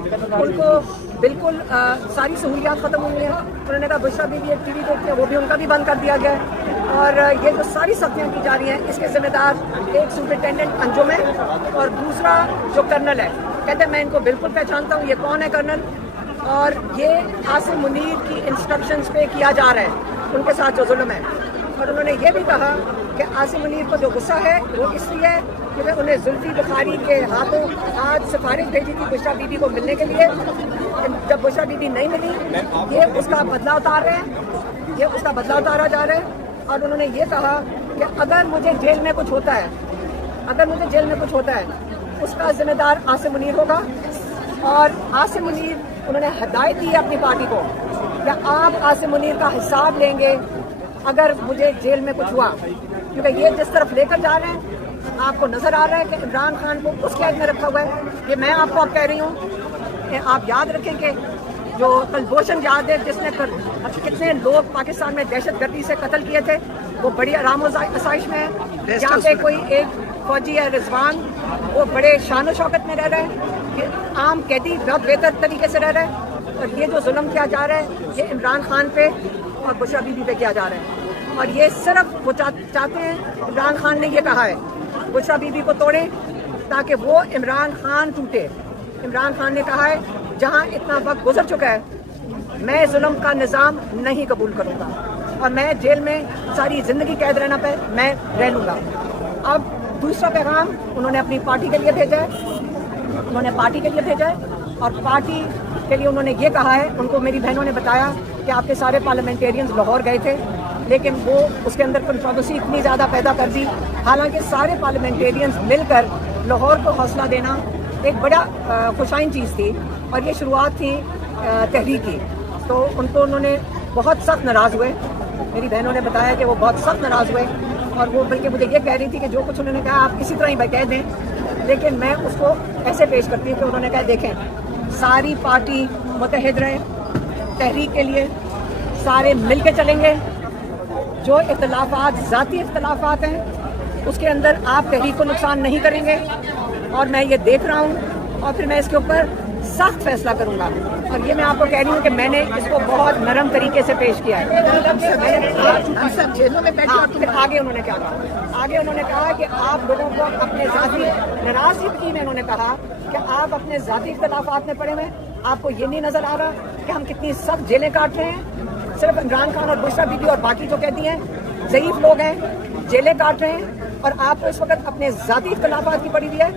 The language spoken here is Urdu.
ان کو بالکل ساری سہولیات ختم ہوئی ہیں. انہوں نے کہا بشرا بیوی ایک ٹی وی دیکھتے ہیں وہ بھی ان کا بھی بند کر دیا گیا ہے. اور یہ جو ساری سختیاں کی جا رہی ہیں اس کے ذمہ دار ایک سپرنٹینڈنٹ انجم ہے اور دوسرا جو کرنل ہے. کہتے ہیں میں ان کو بالکل پہچانتا ہوں, یہ کون ہے کرنل, اور یہ عاصم منیر کی انسٹرکشنز پہ کیا جا رہا ہے ان کے ساتھ جو ظلم ہے. اور انہوں نے یہ بھی کہا کہ عاصم منیر کو جو غصہ ہے وہ اس لیے کیونکہ انہیں زلفی بخاری کے ہاتھوں آج سفارش بھیجی تھی بشرا بیوی کو ملنے کے لیے. جب بشرا بیوی نہیں ملی یہ اس کا بدلہ اتار رہے ہیں, یہ اس کا بدلہ اتارا جا رہا ہے. اور انہوں نے یہ کہا کہ اگر مجھے جیل میں کچھ ہوتا ہے اس کا ذمہ دار عاصم منیر ہوگا. اور عاصم منیر انہوں نے ہدایت دی ہے اپنی پارٹی کو کہ آپ عاصم منیر کا حساب لیں گے اگر مجھے جیل میں کچھ ہوا, کیونکہ یہ جس طرف لے کر جا رہے ہیں آپ کو نظر آ رہا ہے کہ عمران خان کو اس قید میں رکھا ہوا ہے. یہ میں آپ کو اب کہہ رہی ہوں کہ آپ یاد رکھیں کہ جو کلبھوشن یادیو جس نے کتنے لوگ پاکستان میں دہشت گردی سے قتل کیے تھے وہ بڑی آرام و آسائش میں ہے. یہاں پہ کوئی ایک فوجی ہے رضوان, وہ بڑے شان و شوکت میں رہ رہے ہیں کہ عام قیدی بہت بہتر طریقے سے رہ رہے ہیں. اور یہ جو ظلم کیا جا رہا ہے یہ عمران خان پہ اور بشرا بیوی پہ کیا جا رہا ہے. اور یہ صرف وہ چاہتے ہیں, عمران خان نے یہ کہا ہے بشرا بیوی کو توڑیں تاکہ وہ عمران خان ٹوٹے. عمران خان نے کہا ہے جہاں اتنا وقت گزر چکا ہے میں ظلم کا نظام نہیں قبول کروں گا اور میں جیل میں ساری زندگی قید رہنا پہ میں رہ لوں گا. اب دوسرا پیغام انہوں نے اپنی پارٹی کے لیے بھیجا ہے, اور پارٹی کے لیے انہوں نے یہ کہا ہے, ان کو میری بہنوں نے بتایا کہ آپ کے سارے پارلیمنٹیرینز لاہور گئے تھے لیکن وہ اس کے اندر کنٹروورسی اتنی زیادہ پیدا کر دی. حالانکہ سارے پارلیمنٹیرینز مل کر لاہور کو حوصلہ دینا ایک بڑا خوشائن چیز تھی اور یہ شروعات تھی تحریک کی. تو ان کو انہوں نے بہت سخت ناراض ہوئے, میری بہنوں نے بتایا کہ وہ بہت سخت ناراض ہوئے اور وہ بلکہ مجھے یہ کہہ رہی تھی کہ جو کچھ انہوں نے کہا آپ کسی طرح ہی کہہ دیں, لیکن میں اس کو ایسے پیش کرتی ہوں کہ انہوں نے کہا دیکھیں ساری پارٹی متحد رہے تحریک کے لیے, سارے مل کے چلیں گے. جو اختلافات ذاتی اختلافات ہیں اس کے اندر آپ تحریک کو نقصان نہیں کریں گے اور میں یہ دیکھ رہا ہوں اور پھر میں اس کے اوپر سخت فیصلہ کروں گا. اور یہ میں آپ کو کہہ رہی ہوں کہ میں نے اس کو بہت نرم طریقے سے پیش کیا ہے. آگے انہوں نے کیا کہا, آگے انہوں نے کہا کہ آپ لوگوں کو اپنے ذاتی ناراضگی میں انہوں نے کہا کہ آپ اپنے ذاتی اختلافات میں پڑے ہوئے, آپ کو یہ نہیں نظر آ رہا کہ ہم کتنی سخت جیلیں کاٹ رہے ہیں. صرف عمران خان اور بشرا بیوی اور باقی جو قیدی ہیں ضعیف لوگ ہیں جیلیں کاٹ رہے ہیں اور آپ کو اس وقت اپنے ذاتی اختلافات کی پڑی ہوئی ہے.